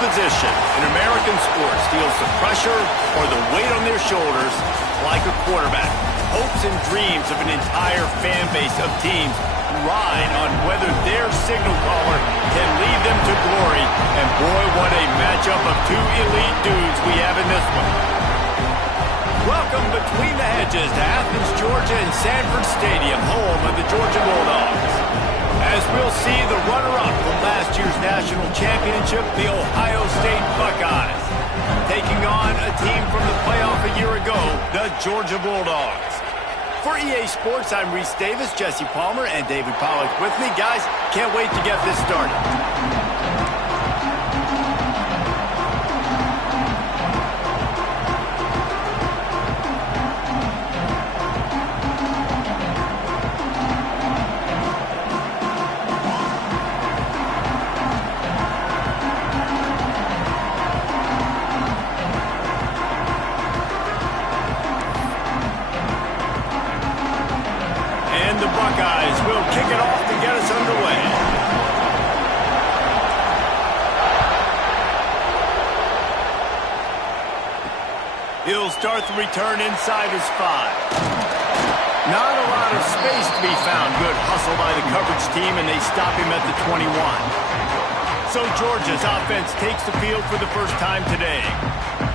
position in American sports feels the pressure or the weight on their shoulders like a quarterback. Hopes and dreams of an entire fan base of teams ride on whether their signal caller can lead them to glory. And boy, what a matchup of two elite dudes we have in this one. Welcome between the hedges to Athens, Georgia and Sanford Stadium, home of the Georgia Bulldogs. As we'll see the runner-up from last year's national championship, the Ohio State Buckeyes, taking on a team from the playoff a year ago, the Georgia Bulldogs. For EA Sports, I'm Reese Davis, Jesse Palmer, and David Pollack with me. Guys, can't wait to get this started. The Buckeyes will kick it off to get us underway. He'll start the return inside his 5. Not a lot of space to be found. Good hustle by the coverage team, and they stop him at the 21. So Georgia's offense takes the field for the first time today.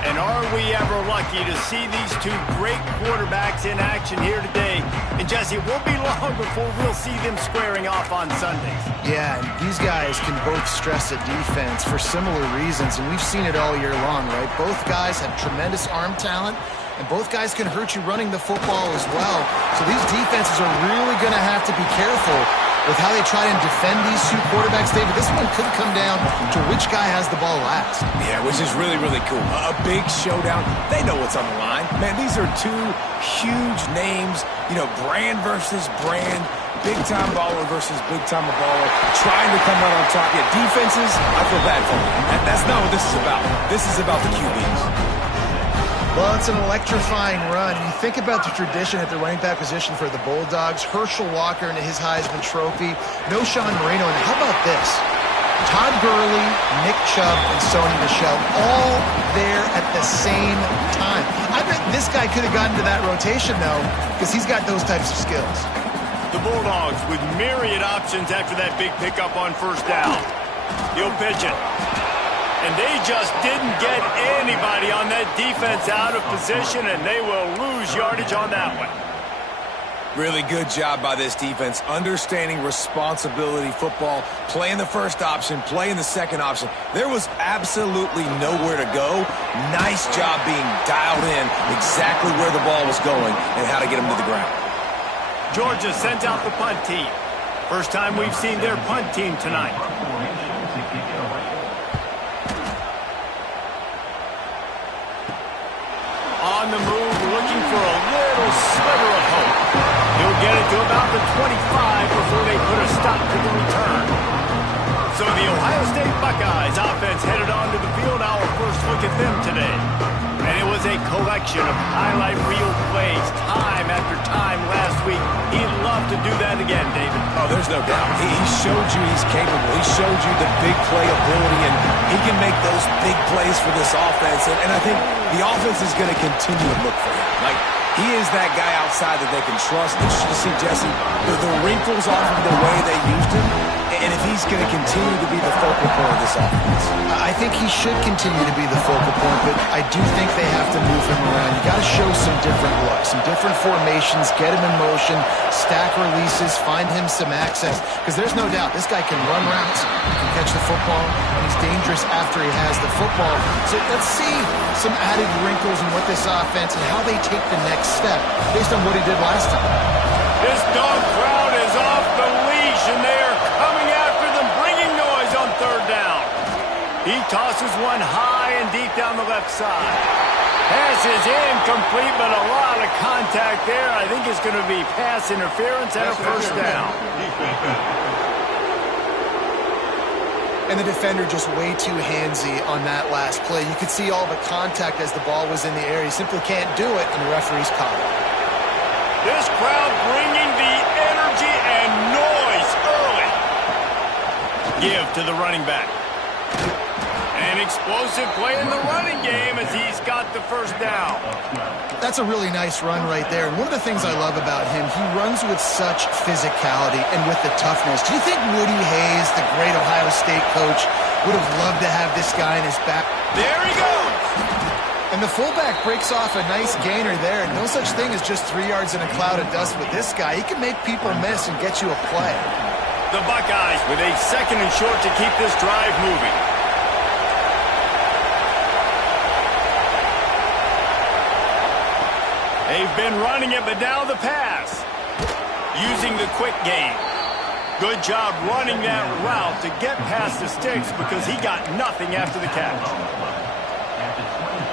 And are we ever lucky to see these two great quarterbacks in action here today? And Jesse, it won't be long before we'll see them squaring off on Sundays. Yeah, and these guys can both stress a defense for similar reasons, and we've seen it all year long, right? Both guys have tremendous arm talent, and both guys can hurt you running the football as well. So these defenses are really going to have to be careful with how they try and defend these two quarterbacks. David, this one could come down to which guy has the ball last. Yeah, which is really, really cool. A big showdown. They know what's on the line. Man, these are two huge names, you know, brand versus brand, big-time baller versus big-time baller, trying to come out on top. Yeah, defenses, I feel bad for them. That's not what this is about. This is about the QBs. Well, it's an electrifying run. And you think about the tradition at the running back position for the Bulldogs. Herschel Walker into his Heisman Trophy. No Sean Marino. And how about this? Todd Gurley, Nick Chubb, and Sony Michel all there at the same time. I bet this guy could have gotten to that rotation, though, because he's got those types of skills. The Bulldogs with myriad options after that big pickup on first down. He'll pitch it. And they just didn't get anybody on that defense out of position, and they will lose yardage on that one. Really good job by this defense, understanding responsibility football, playing the first option, playing the second option. There was absolutely nowhere to go. Nice job being dialed in exactly where the ball was going and how to get him to the ground. Georgia sent out the punt team. First time we've seen their punt team tonight. On the move, looking for a little sliver of hope. He'll get it to about the 25 before they put a stop to the return. So the Ohio State Buckeyes offense headed onto the field. Our first look at them today. And it was a collection of highlight reel plays time after time last week. He'd love to do that again, David. Oh, there's no doubt. He showed you he's capable. He showed you the big play ability, and he can make those big plays for this offense. And I think the offense is going to continue to look for him. Like, he is that guy outside that they can trust. Interesting to see, Jesse, the wrinkles off of the way they used him, and if he's going to continue to be the focal point of this offense. I think he should continue to be the focal point, but I do think they have to move him around. You got to show some different looks, some different formations, get him in motion, stack releases, find him some access, because there's no doubt this guy can run routes, he can catch the football, and he's dangerous after he has the football. So let's see some added wrinkles in what this offense and how they take the next step based on what he did last time. This dog crowd is off the leash, and they are coming after them, bringing noise on third down. He tosses one high and deep down the left side. Pass is incomplete, but a lot of contact there. I think it's going to be pass interference and a first down. And the defender just way too handsy on that last play. You could see all the contact as the ball was in the air. He simply can't do it, and the referee's caught it. This crowd bringing the energy and noise early. Give to the running back. An explosive play in the running game as he's got the first down. That's a really nice run right there. And one of the things I love about him, he runs with such physicality and with the toughness. Do you think Woody Hayes, the great Ohio State coach, would have loved to have this guy in his back? There he goes! And the fullback breaks off a nice gainer there. No such thing as just 3 yards in a cloud of dust with this guy. He can make people miss and get you a play. The Buckeyes with a 2nd and short to keep this drive moving. They've been running it, but now the pass. Using the quick game. Good job running that route to get past the sticks because he got nothing after the catch.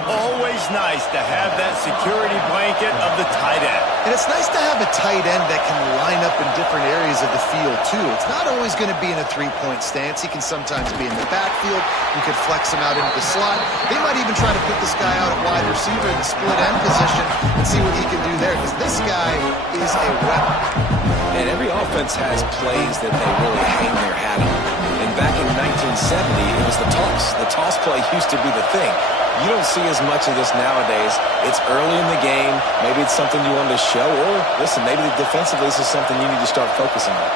Always nice to have that security blanket of the tight end. And it's nice to have a tight end that can line up in different areas of the field, too. It's not always going to be in a three-point stance. He can sometimes be in the backfield. You could flex him out into the slot. They might even try to put this guy out at wide receiver in the split end position and see what he can do there, because this guy is a weapon. And every offense has plays that they really hang their hat on. And back in 1970, it was the toss. The toss play used to be the thing. You don't see as much of this nowadays. It's early in the game. Maybe it's something you want to show. Or, listen, maybe defensively this is something you need to start focusing on.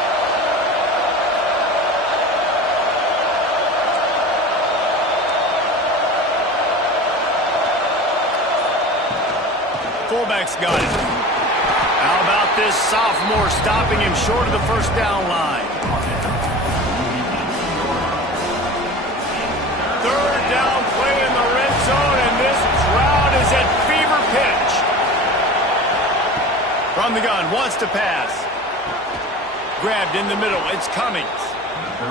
Fullback's got it. How about this sophomore stopping him short of the first down line? 3rd down play in the red zone, and this crowd is at fever pitch. From the gun, wants to pass. Grabbed in the middle, it's Cummings.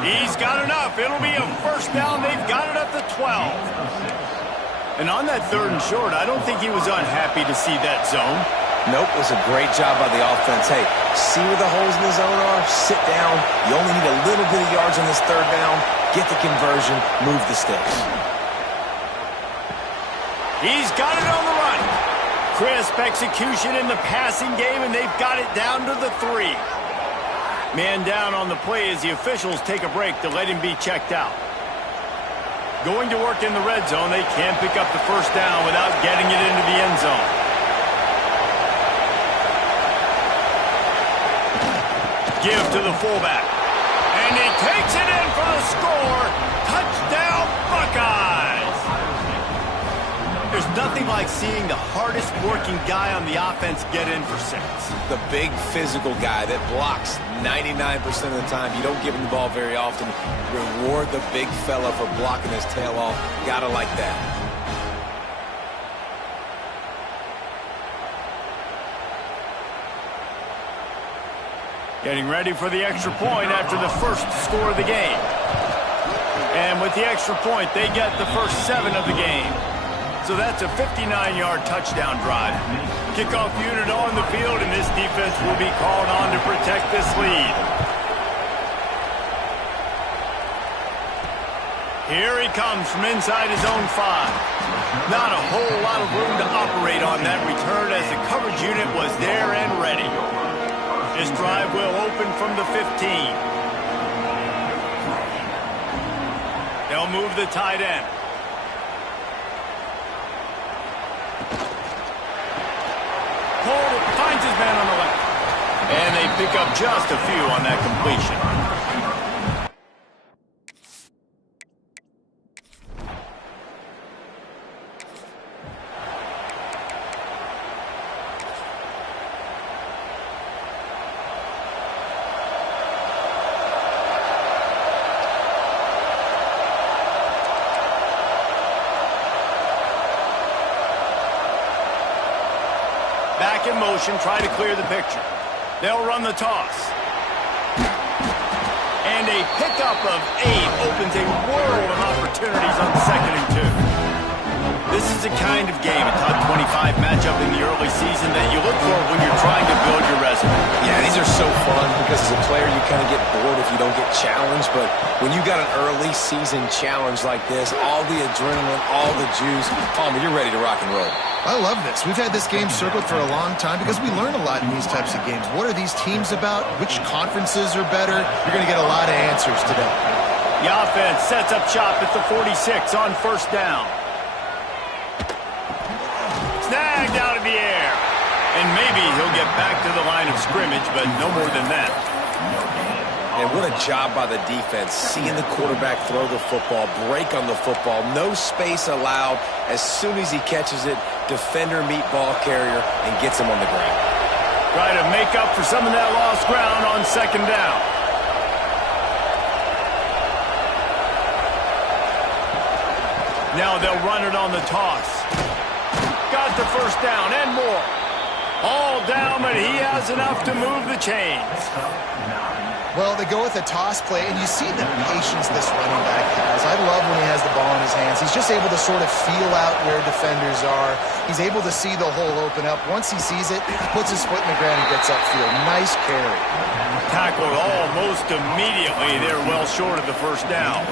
He's got enough. It'll be a first down. They've got it up to 12. And on that 3rd and short, I don't think he was unhappy to see that zone. Nope, it was a great job by the offense. Hey, see where the holes in the zone are? Sit down. You only need a little bit of yards on this 3rd down. Get the conversion. Move the sticks. He's got it on the run. Crisp execution in the passing game, and they've got it down to the 3. Man down on the play as the officials take a break to let him be checked out. Going to work in the red zone, they can't pick up the first down without getting it into the end zone. Give to the fullback. And he takes it in for the score. Touchdown, Buckeyes! There's nothing like seeing the hardest working guy on the offense get in for 6. The big physical guy that blocks 99% of the time. You don't give him the ball very often. Reward the big fella for blocking his tail off. Gotta like that. Getting ready for the extra point after the first score of the game. And with the extra point, they get the first 7 of the game. So that's a 59-yard touchdown drive. Kickoff unit on the field, and this defense will be called on to protect this lead. Here he comes from inside his own 5. Not a whole lot of room to operate on that return as the coverage unit was there and ready. This drive will open from the 15. They'll move the tight end. Hold it, finds his man on the left. And they pick up just a few on that completion. Back in motion, try to clear the picture. They'll run the toss. And a pickup of 8 opens a world of opportunities on 2nd and 2. This is the kind of game, a top 25 matchup in the early season that you look for when you're trying to build your resume. Yeah, these are so fun because as a player you kind of get bored if you don't get challenged, but when you got an early season challenge like this, all the adrenaline, all the juice, Palmer, you're ready to rock and roll. I love this. We've had this game circled for a long time because we learn a lot in these types of games. What are these teams about? Which conferences are better? You're going to get a lot of answers today. The offense sets up shop at the 46 on first down. Snagged out of the air. And maybe he'll get back to the line of scrimmage, but no more than that. And what a job by the defense, seeing the quarterback throw the football, break on the football, no space allowed. As soon as he catches it, defender meet ball carrier and gets him on the ground. Try to make up for some of that lost ground on second down. Now they'll run it on the toss. Got the first down and more. All down, but he has enough to move the chains. Well, they go with a toss play, and you see the patience this running back has. I love when he has the ball in his hands. He's just able to sort of feel out where defenders are. He's able to see the hole open up. Once he sees it, he puts his foot in the ground and gets upfield. Nice carry. Tackled almost immediately. They're well short of the first down.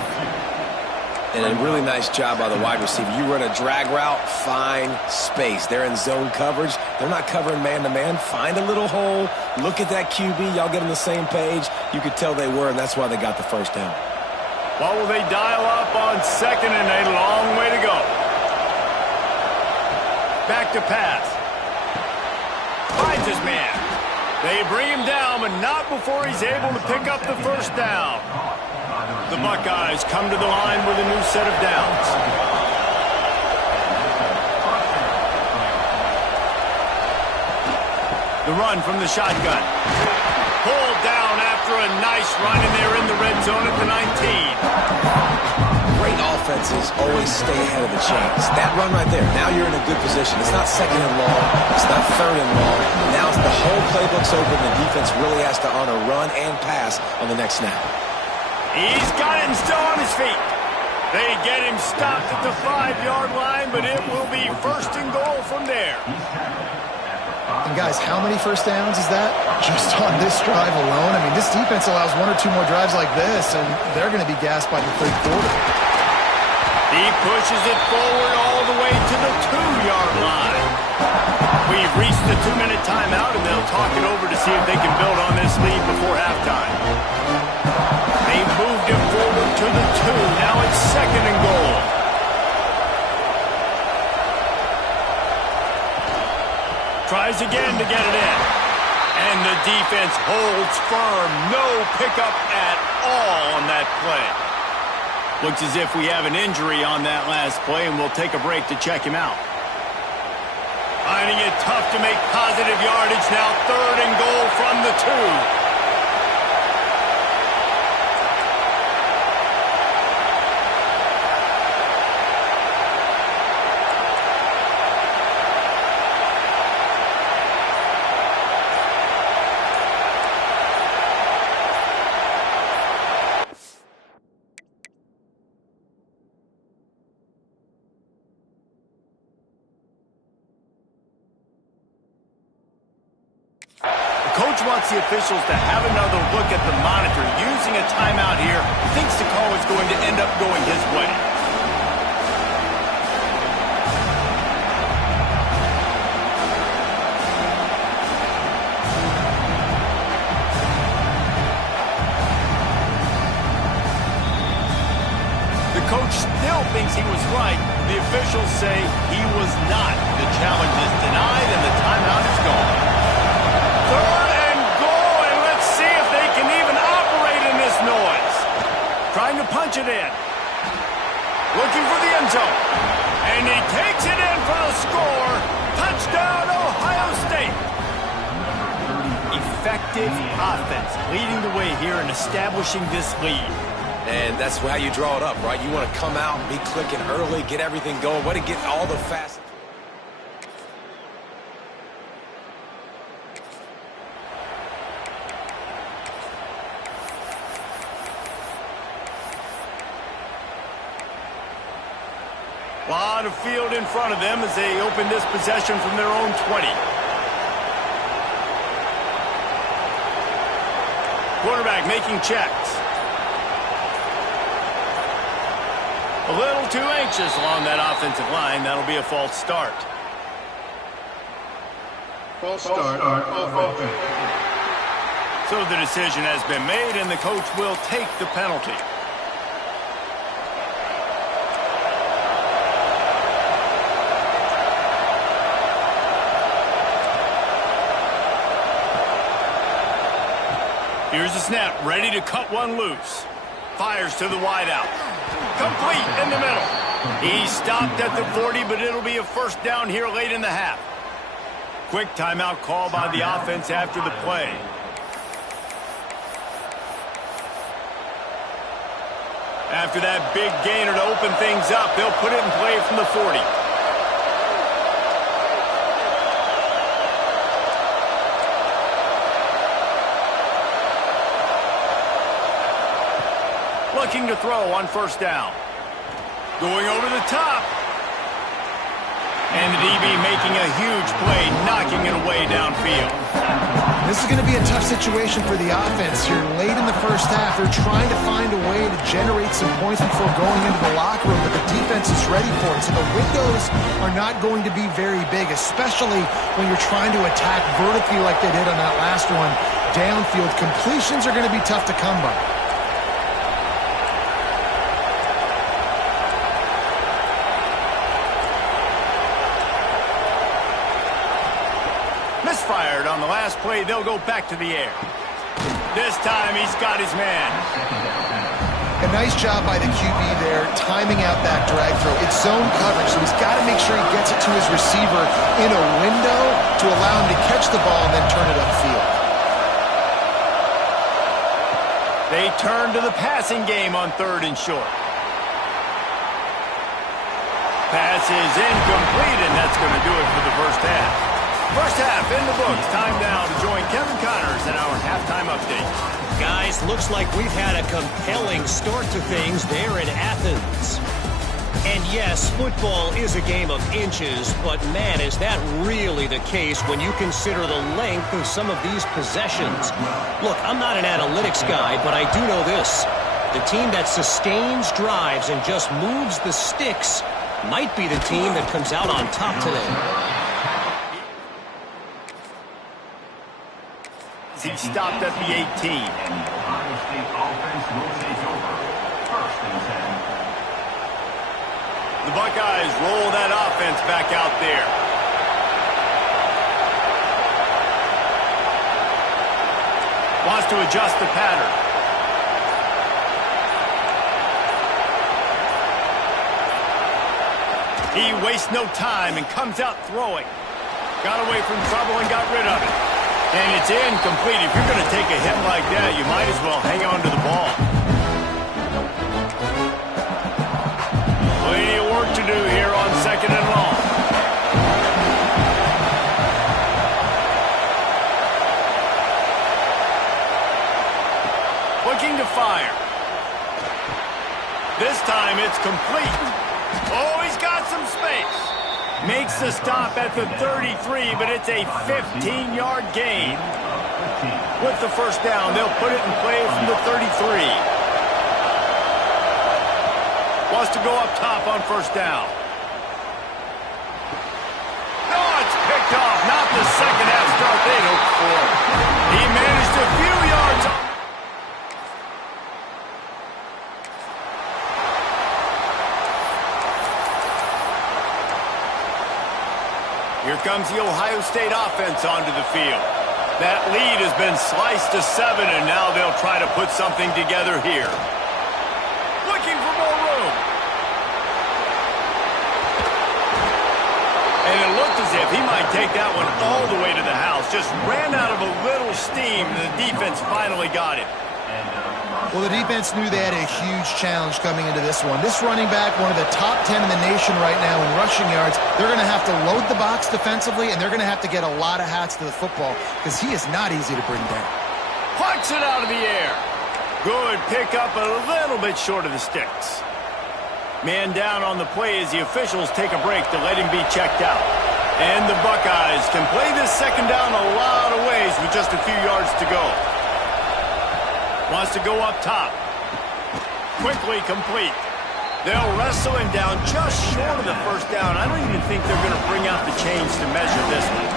And a really nice job by the wide receiver. You run a drag route, find space. They're in zone coverage. They're not covering man-to-man. Find a little hole. Look at that QB. Y'all get on the same page. You could tell they were, and that's why they got the first down. What will they dial up on second and a long way to go? Back to pass. Finds his man. They bring him down, but not before he's able to pick up the first down. The Buckeyes come to the line with a new set of downs. The run from the shotgun. Pulled down after a nice run, and they're in the red zone at the 19. Great offenses always stay ahead of the chains. That run right there, now you're in a good position. It's not second and long. It's not third and long. Now the whole playbook's open. The defense really has to honor run and pass on the next snap. He's got him still on his feet. They get him stopped at the 5-yard line, but it will be first and goal from there. And guys, how many first downs is that? Just on this drive alone? I mean, this defense allows 1 or 2 more drives like this, and they're going to be gassed by the third quarter. He pushes it forward all the way to the 2-yard line. We've reached the 2-minute timeout, and they'll talk it over to see if they can build on this lead before halftime. They moved him forward to the 2. Now it's second and goal. Tries again to get it in. And the defense holds firm. No pickup at all on that play. Looks as if we have an injury on that last play, and we'll take a break to check him out. Finding it tough to make positive yardage now. Third and goal from the 2. Coach wants the officials to have another look at the monitor. Using a timeout here, thinks the call is going to end up going his way. The coach still thinks he was right. The officials say he was not. The challenge is denied, and the timeout is gone. Third and goal, and let's see if they can even operate in this noise. Trying to punch it in. Looking for the end zone. And he takes it in for the score. Touchdown, Ohio State. Effective offense leading the way here and establishing this lead. And that's how you draw it up, right? You want to come out and be clicking early, get everything going. Want to get all the fast. A lot of field in front of them as they open this possession from their own 20. Quarterback making checks. A little too anxious along that offensive line. That'll be a false start. False start on offense. So the decision has been made, and the coach will take the penalty. Here's the snap, ready to cut one loose. Fires to the wideout. Complete in the middle. He stopped at the 40, but it'll be a first down here late in the half. Quick timeout call by the offense after the play. After that big gainer to open things up, they'll put it in play from the 40. Looking to throw on first down. Going over the top. And the DB making a huge play, knocking it away downfield. This is going to be a tough situation for the offense here. Late in the first half, they're trying to find a way to generate some points before going into the locker room, but the defense is ready for it. So the windows are not going to be very big, especially when you're trying to attack vertically like they did on that last one. Downfield completions are going to be tough to come by. Misfired on the last play. They'll go back to the air. This time he's got his man. A nice job by the QB there, timing out that drag throw. It's zone coverage, so he's got to make sure he gets it to his receiver in a window to allow him to catch the ball and then turn it upfield. They turn to the passing game on 3rd and short. Pass is incomplete, and that's going to do it for the first half. First half in the books. Time now to join Kevin Connors in our halftime update. Guys, looks like we've had a compelling start to things there in Athens. And yes, football is a game of inches, but man, is that really the case when you consider the length of some of these possessions. Look, I'm not an analytics guy, but I do know this. The team that sustains drives and just moves the sticks might be the team that comes out on top today. He stopped at the 18. And the Ohio State offense will take over. 1st and 10. The Buckeyes roll that offense back out there. Wants to adjust the pattern. He wastes no time and comes out throwing. Got away from trouble and got rid of it. And it's incomplete. If you're going to take a hit like that, you might as well hang on to the ball. Plenty of work to do here on 2nd and long. Looking to fire. This time it's complete. Oh, he's got some space. Makes the stop at the 33, but it's a 15-yard gain. With the first down, they'll put it in play from the 33. Wants to go up top on first down. Oh, it's picked off. Not the second half start they'd hoped for. He managed a few yards on. Here comes the Ohio State offense onto the field. That lead has been sliced to 7, and now they'll try to put something together here. Looking for more room. And it looked as if he might take that one all the way to the house. Just ran out of a little steam, and the defense finally got it. Well, the defense knew they had a huge challenge coming into this one. This running back, one of the top 10 in the nation right now in rushing yards, they're going to have to load the box defensively, and they're going to have to get a lot of hats to the football because he is not easy to bring down. Plucks it out of the air. Good pick up, a little bit short of the sticks. Man down on the play as the officials take a break to let him be checked out. And the Buckeyes can play this second down a lot of ways with just a few yards to go. Wants to go up top. Quickly complete. They'll wrestle him down just short of the first down. I don't even think they're going to bring out the chains to measure this one.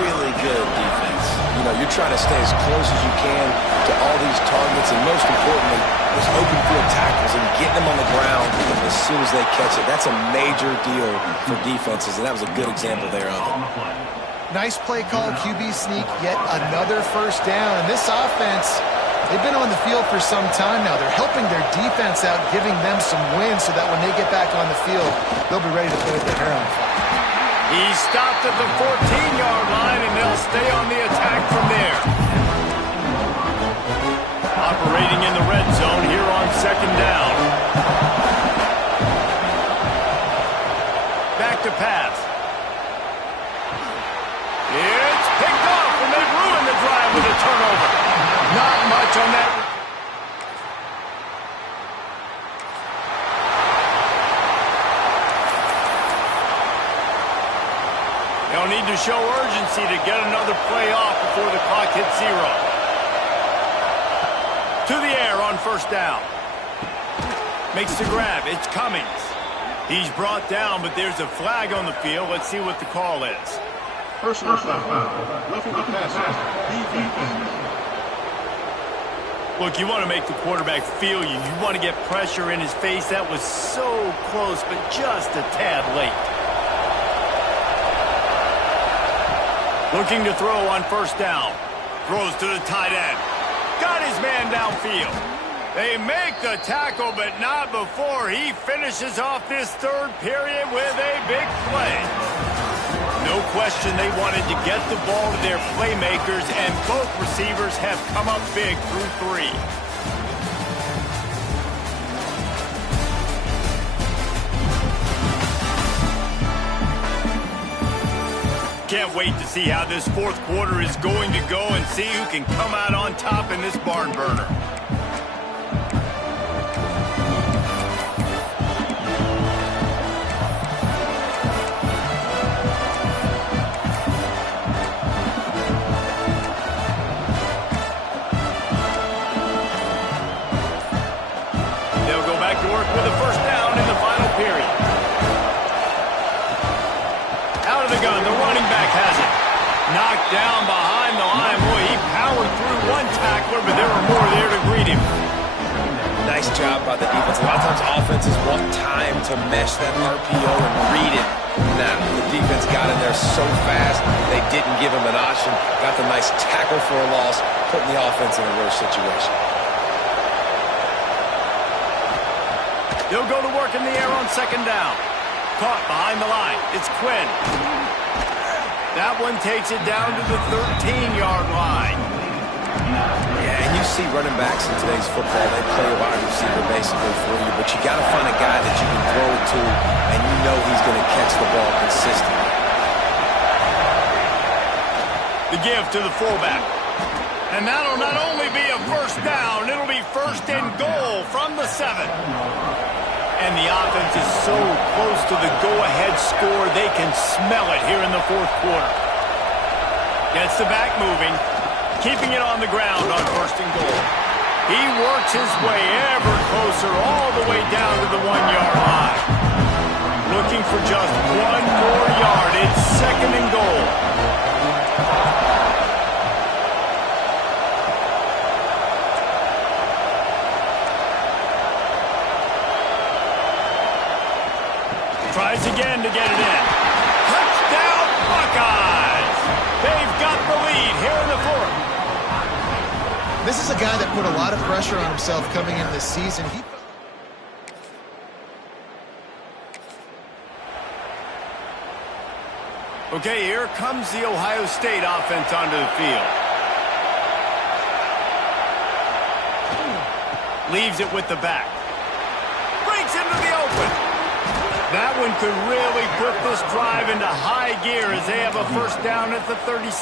Really good defense. You know, you're trying to stay as close as you can to all these targets, and most importantly, those open field tackles and getting them on the ground as soon as they catch it. That's a major deal for defenses, and that was a good example there of it. Nice play call, QB sneak, yet another first down. And this offense, they've been on the field for some time now. They're helping their defense out, giving them some wins so that when they get back on the field, they'll be ready to put their hair on fire. He stopped at the 14-yard line, and they'll stay on the attack from there. Operating in the red zone here on second down. Back to pass. It's picked off, and they ruined the drive with a turnover. Not much on that. They'll need to show urgency to get another play off before the clock hits 0. To the air on first down. Makes the grab. It's Cummings. He's brought down, but there's a flag on the field. Let's see what the call is. Personal foul. Roughing the passer. Defense. Look, you want to make the quarterback feel you. You want to get pressure in his face. That was so close, but just a tad late. Looking to throw on first down. Throws to the tight end. Got his man downfield. They make the tackle, but not before he finishes off this third period with a big play. No question they wanted to get the ball to their playmakers, and both receivers have come up big through 3. Can't wait to see how this fourth quarter is going to go and see who can come out on top in this barn burner. They'll go back to work with a first down in the final period. Out of the gun, the running back has it. Knocked down behind the line. Boy, he powered through one tackler, but there were more there to greet him. Nice job by the defense. A lot of times offenses want time to mesh that RPO and read it. Now, the defense got in there so fast, they didn't give him an option. Got the nice tackle for a loss, putting the offense in a worse situation. They'll go to work in the air on second down. Caught behind the line. It's Quinn. That one takes it down to the 13-yard line. Yeah, and you see running backs in today's football, they play a wide receiver basically for you, but you got to find a guy that you can throw it to, and you know he's going to catch the ball consistently. The give to the fullback. And that'll not only be a first down, it'll be first and goal from the 7. And the offense is so close to the go-ahead score, they can smell it here in the fourth quarter. Gets the back moving, keeping it on the ground on first and goal. He works his way ever closer all the way down to the 1-yard line. Looking for just one more yard. It's second and goal. Tries again to get it in. Touchdown, Buckeyes! They've got the lead here in the fourth. This is a guy that put a lot of pressure on himself coming into this season. Okay, here comes the Ohio State offense onto the field. Leaves it with the back. Breaks into the open. That one could really put this drive into high gear as they have a first down at the 37.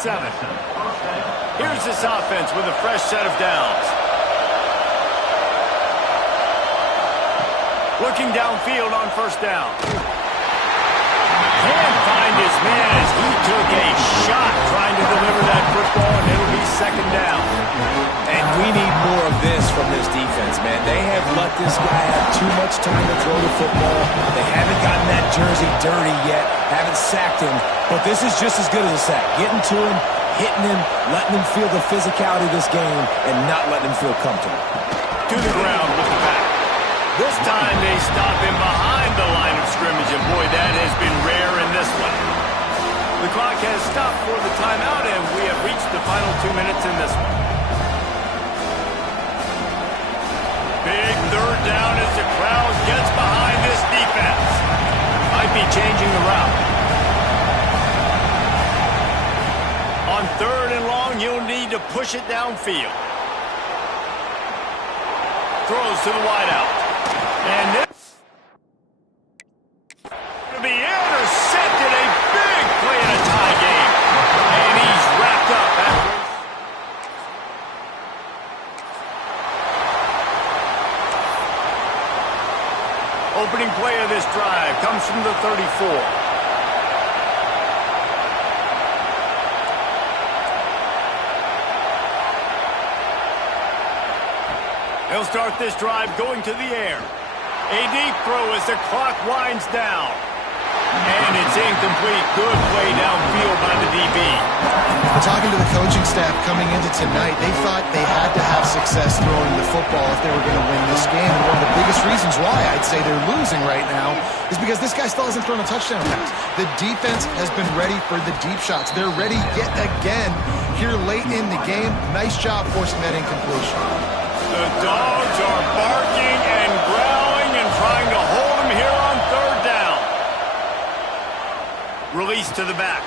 Here's this offense with a fresh set of downs. Looking downfield on first down. Can't find his man as he took a shot trying to deliver that football, and it'll be second down. And we need more of this from this defense, man. They have let this guy have too much time to throw the football. They haven't gotten that jersey dirty yet, haven't sacked him, but this is just as good as a sack. Getting to him, hitting him, letting him feel the physicality of this game, and not letting him feel comfortable. To the ground with the back. This time they stop him behind the line of scrimmage, and boy, that has been rare in this one. The clock has stopped for the timeout, and we have reached the final 2 minutes in this one. Big third down as the crowd gets behind this defense. Might be changing the route. On 3rd and long, you'll need to push it downfield. Throws to the wideout. And this to be intercepted. A big play in a tie game. And he's wrapped up after. Opening play of this drive comes from the 34. He'll start this drive going to the air. A deep throw as the clock winds down. And it's incomplete. Good play downfield by the DB. We're talking to the coaching staff coming into tonight. They thought they had to have success throwing the football if they were going to win this game. And one of the biggest reasons why I'd say they're losing right now is because this guy still hasn't thrown a touchdown pass. The defense has been ready for the deep shots. They're ready yet again here late in the game. Nice job forcing that incompletion. The dogs are barking and growling and trying to hold him here on 3rd down. Release to the back.